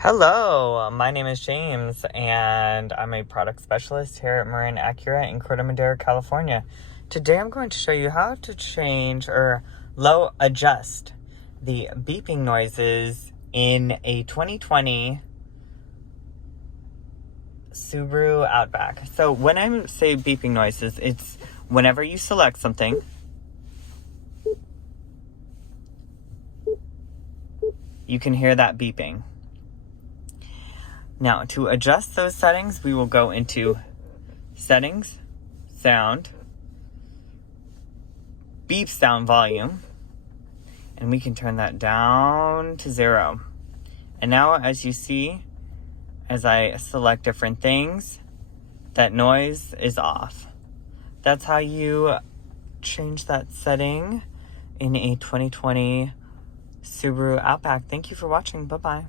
Hello, my name is James, and I'm a product specialist here at Marin Acura in Corte Madera, California. Today I'm going to show you how to change or low adjust the beeping noises in a 2020 Subaru Outback. So when I say beeping noises, it's whenever you select something, you can hear that beeping. Now, to adjust those settings, we will go into Settings, Sound, Beep Sound Volume, and we can turn that down to 0. And now, as you see, as I select different things, that noise is off. That's how you change that setting in a 2020 Subaru Outback. Thank you for watching. Bye-bye.